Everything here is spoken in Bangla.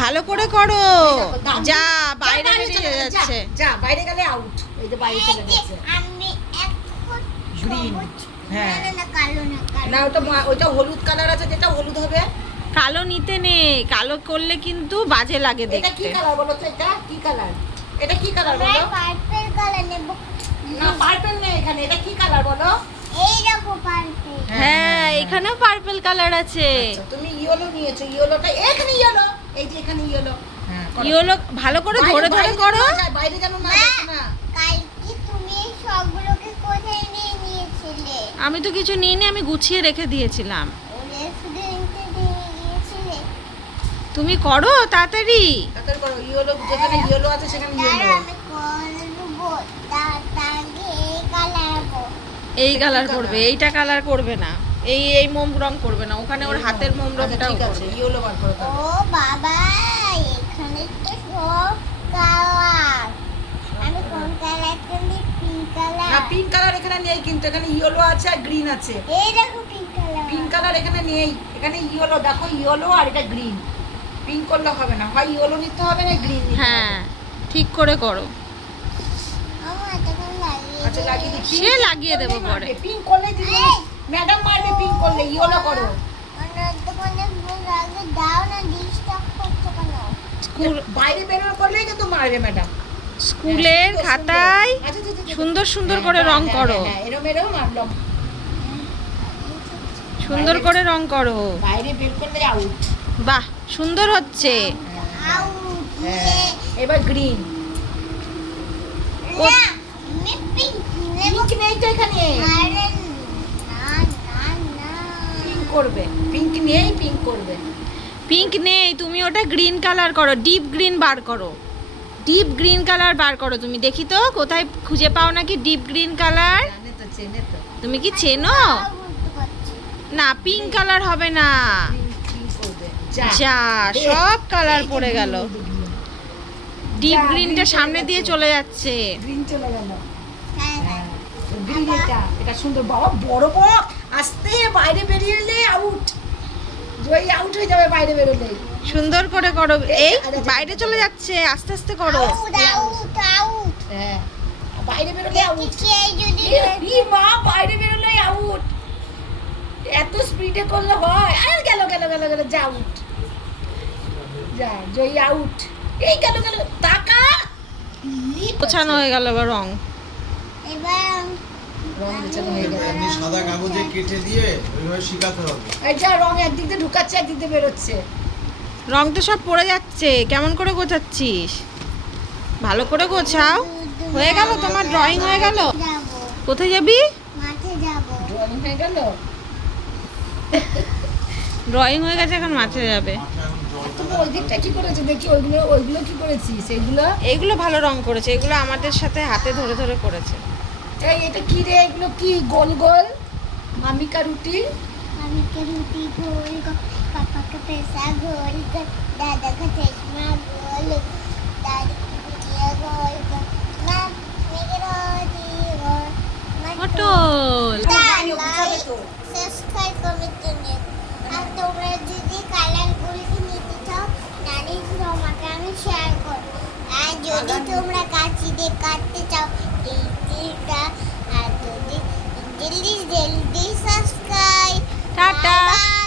ভালো করে করো। যা বাইরে বেরিয়ে যাচ্ছে। যা বাইরে গেলে আউট। এই যে বাইরে চলে গেছে আমি এক গ্রিন। হ্যাঁ না কালো না কালো না ওটা হলুদ কালার আছে, যেটা হলুদ হবে। কালো নিতে নেই, কালো করলে কিন্তু বাজে লাগে এটা কি দেখতে। কালার বলো তো? এটা কি কালার? এটা কি কালার বলো? পার্পল কালার নেব না পার্পল নেই এখানে। এটা কি কালার বলো? এই দেখো পার্পল হ্যাঁ এখানেও পার্পল কালার আছে। আচ্ছা, তুমি ইয়েলো নিয়েছো। ইয়েলোটা এখানে ইয়েলো। এই যে এখানে ইয়েলো। হ্যাঁ করো। ইয়েলো ভালো করে ধরে ধরে করো। বাইরে যেন না দেখে না। কালকে তুমি এই সবগুলোকে কোথায় নিয়ে নিয়েছিলে? আমি তো কিছু নিইনি, আমি গুছিয়ে রেখে দিয়েছিলাম। রেস্টুরেন্টে নিয়ে গিয়েছিলে? তুমি করো তাড়াতাড়ি। তাড়াতাড়ি করো। ইয়েলো যেখানে ইয়েলো আছে সেখানে দাঁড়া ইয়েলো। আমি করবো। তাকে এই কালারবো। এই কালার করবে, এইটা কালার করবে না। এই মোম রং করবে না, ওখানে ওর হাতের মোম রংটা ঠিক আছে, ইয়েলো বার করো ও তাহলে। বাবা এখানে তো সব কালার। আমি কোন কালারটা নিই? Pink colour. না পিঙ্ক কালার এখানে নেই, কিন্তু এখানে ইয়েলো আছে আর গ্রিন আছে। এই দেখো পিঙ্ক কালার। পিঙ্ক কালার এখানে নেই, এখানে ইয়েলো। দেখো ইয়েলো আর এটা গ্রিন। পিঙ্ক করলে হবে না, হয় ইয়েলো নিতে হবে না গ্রিন নিতে হবে। হ্যাঁ ঠিক করে করো। আমার এটাকে লাগিয়ে আচ্ছা লাগিয়ে দিচ্ছি। সে লাগিয়ে দেবো পরে। পিঙ্ক করলে দিদি ম্যাডাম মারবে। পিঙ্ক করলে ইয়েলো করো। অন্য দোকানে আগে দাও না, ডিস্টার্ব করছো কেন? স্কুল বাইরে বেরোর করলেই কিন্তু মারবে ম্যাডাম। স্কুলের খাতায় সুন্দর সুন্দর করে রং করো। এরম এরম মারলাম। সুন্দর করে রং করো। বাইরে বের করলে আউট। বাহ সুন্দর হচ্ছে। আউট। হ্যাঁ, এবার গ্রিন। না আমি পিঙ্ক নেব। পিঙ্ক নেই তো এখানে। আরে না না না পিঙ্ক করবে। পিঙ্ক নেই, পিঙ্ক করবে। পিঙ্ক নেই, তুমি ওটা গ্রিন কালার করো। ডিপ গ্রিন বার করো। ডিপ গ্রিন কালার বার করো। তুমি দেখি তো কোথায় খুঁজে পাও নাকি ডিপ গ্রিন কালার। জানে তো, চেনে তো। তুমি কি চেনো? বুঝতে পারছি। না পিঙ্ক কালার হবে না। পিঙ্ক করবে। যা সব কালার পড়ে গেল। ডিপ গ্রিনটা সামনে দিয়ে চলে যাচ্ছে। গ্রিন চলে গেল। হ্যাঁ হ্যাঁ গ্রিন এটা সুন্দর। বাবা বড় বড় আস্তে বাইরে বেরিয়ে এলে আউট। জয় আউট হয়ে যাবে বাইরে বেরোলে। সুন্দর করে করো। এই বাইরে চলে যাচ্ছে, আস্তে আস্তে করো। Out out out. হ্যাঁ বাইরে বেরোলে আউট। কে যদি মা বাইরে বেরোলে আউট। এত স্পিডে করলে হয়? আর গেল গেল গেল গেল। যা আউট। যা জয় আউট। এই গেল গেল। টাকা গোছানো হয়ে গেল এবার রং। এবার রং গোছানো হয়ে গেল। এমনি সাদা কাগজে কেটে দিয়ে ওইভাবে শিখাতে হবে। এই যা রং একদিক দিয়ে ঢুকাচ্ছে, একদিক দিয়ে বেরোচ্ছে। রং তো সব পড়ে যাচ্ছে, কেমন করে গোছাচ্ছিস? ভালো করে গোছাও। হয়ে গেল তোমার ড্রয়িং হয়ে গেল। যাবো কোথায় যাবি? মাঠে যাবো। ড্রয়িং হয়ে গেল। ড্রয়িং হয়ে গেছে, এখন মাঠে যাবে। মাঠে এখন জল তুমি ঢালা ওই দিকটা কি করেছো দেখি? ওইগুলো কি করেছিস? এইগুলো এইগুলো ভালো রং করেছে, এগুলো আমাদের সাথে হাতে ধরে ধরে করেছে। এই এটা কি রে? এগুলো কি গোল গোল মামিকা রুটি? আমি কে রুটি গোল গোল, पापा का पैसा गोल गोल, दादा का चश्मा गोल, दादी की गुड़िया गोल गोल, मैं मेरी रोटी गोल, मैं পটল। लाइक सब्सक्राइब করবে জন্য। আর তোমরা যদি কালার গুলো নিতে চাও তাহলে তোমাকে আমি শেয়ার করব। আর যদি তোমরা কাঁচি দিয়ে কাটতে চাও এইটা, আর যদি জলদি জলদি সাবস্ক্রাইব। টাটা। Bye.